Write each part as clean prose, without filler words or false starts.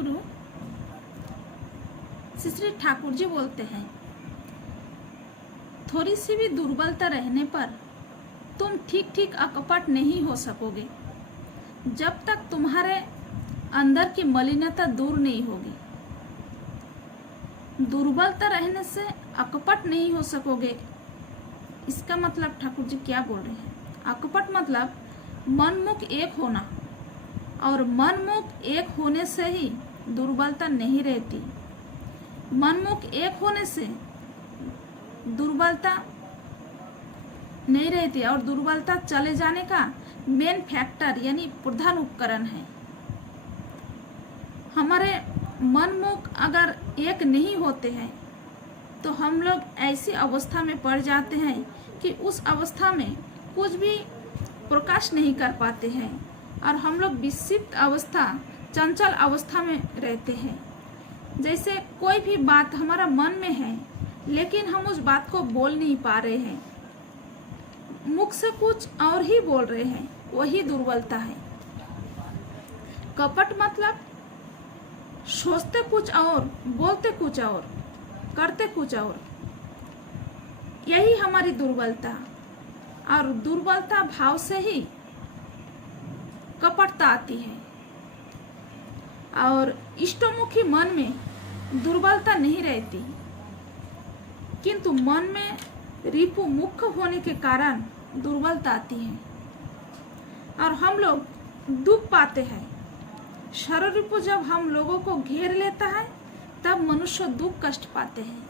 गुरु। श्री श्री ठाकुर जी बोलते हैं, थोड़ी सी भी दुर्बलता रहने पर तुम ठीक ठीक अकपट नहीं हो सकोगे जब तक तुम्हारे अंदर की मलिनता दूर नहीं होगी। दुर्बलता रहने से अकपट नहीं हो सकोगे, इसका मतलब ठाकुर जी क्या बोल रहे हैं? अकपट मतलब मनमुख एक होना, और मनमुख एक होने से ही दुर्बलता नहीं रहती। मनमुख एक होने से दुर्बलता नहीं रहती, और दुर्बलता चले जाने का मेन फैक्टर यानी प्रधान उपकरण है। हमारे मनमुख अगर एक नहीं होते हैं तो हम लोग ऐसी अवस्था में पड़ जाते हैं कि उस अवस्था में कुछ भी प्रकाश नहीं कर पाते हैं, और हम लोग विक्षिप्त अवस्था, चंचल अवस्था में रहते हैं। जैसे कोई भी बात हमारा मन में है लेकिन हम उस बात को बोल नहीं पा रहे हैं, मुख से कुछ और ही बोल रहे हैं, वही दुर्बलता है। कपट मतलब सोचते कुछ और, बोलते कुछ और, करते कुछ और, यही हमारी दुर्बलता। और दुर्बलता भाव से ही कपटता आती है। और इष्टमुखी मन में दुर्बलता नहीं रहती, किंतु मन में रिपु मुख्य होने के कारण दुर्बलता आती है, और हम लोग दुख पाते हैं। शरीर रिपु जब हम लोगों को घेर लेता है तब मनुष्य दुख कष्ट पाते हैं।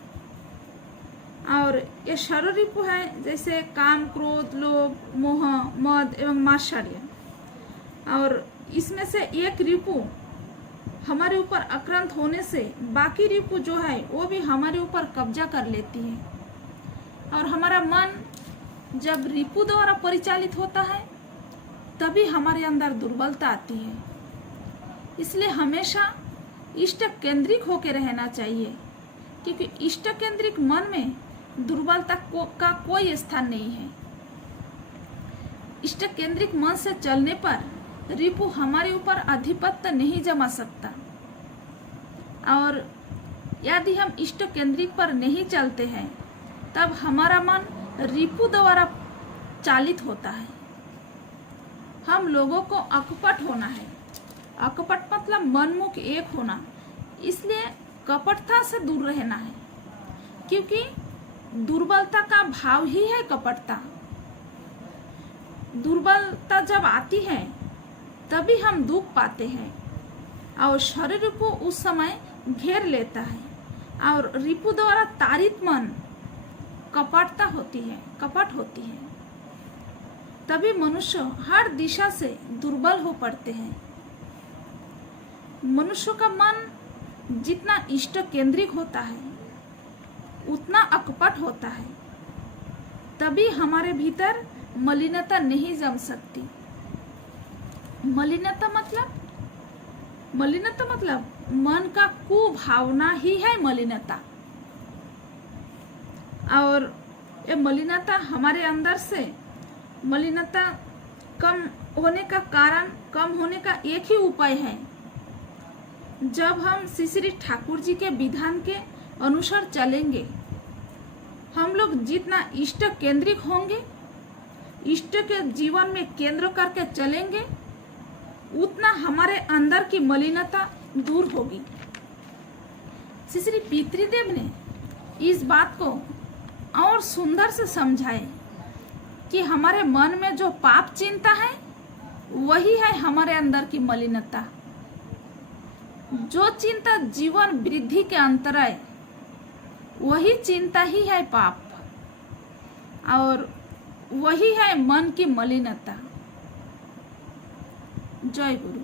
और ये शरीर रिपु है जैसे काम, क्रोध, लोभ, मोह, मद एवं मात्सर्य। और इसमें से एक रिपु हमारे ऊपर आक्रांत होने से बाकी रिपु जो है वो भी हमारे ऊपर कब्जा कर लेती है। और हमारा मन जब रिपु द्वारा परिचालित होता है तभी हमारे अंदर दुर्बलता आती है। इसलिए हमेशा इष्ट केंद्रिक होकर रहना चाहिए, क्योंकि इष्ट केंद्रिक मन में दुर्बलता का कोई स्थान नहीं है। इष्ट केंद्रिक मन से चलने पर रिपु हमारे ऊपर आधिपत्य नहीं जमा सकता। और यदि हम इष्ट केंद्रिक पर नहीं चलते हैं तब हमारा मन रिपु द्वारा चालित होता है। हम लोगों को अकपट होना है। अकपट मतलब मनमुख एक होना, इसलिए कपटता से दूर रहना है, क्योंकि दुर्बलता का भाव ही है कपटता। दुर्बलता जब आती है तभी हम दुख पाते हैं, और शरीर को उस समय घेर लेता है, और रिपु द्वारा तारित मन कपटता होती है, कपट होती है। तभी मनुष्य हर दिशा से दुर्बल हो पड़ते हैं। मनुष्य का मन जितना इष्ट केंद्रिक होता है उतना अकपट होता है, तभी हमारे भीतर मलिनता नहीं जम सकती। मलिनता मतलब मन का कुभावना ही है मलिनता। और ये मलिनता हमारे अंदर से, मलिनता कम होने का कारण, कम होने का एक ही उपाय है। जब हम श्री श्री ठाकुर जी के विधान के अनुसार चलेंगे, हम लोग जितना इष्ट केंद्रिक होंगे, इष्ट के जीवन में केंद्र करके चलेंगे, उतना हमारे अंदर की मलिनता दूर होगी। श्री श्री पितृदेव ने इस बात को और सुंदर से समझाए कि हमारे मन में जो पाप चिंता है वही है हमारे अंदर की मलिनता। जो चिंता जीवन वृद्धि के अंतराय, वही चिंता ही है पाप, और वही है मन की मलिनता। जय गुरु।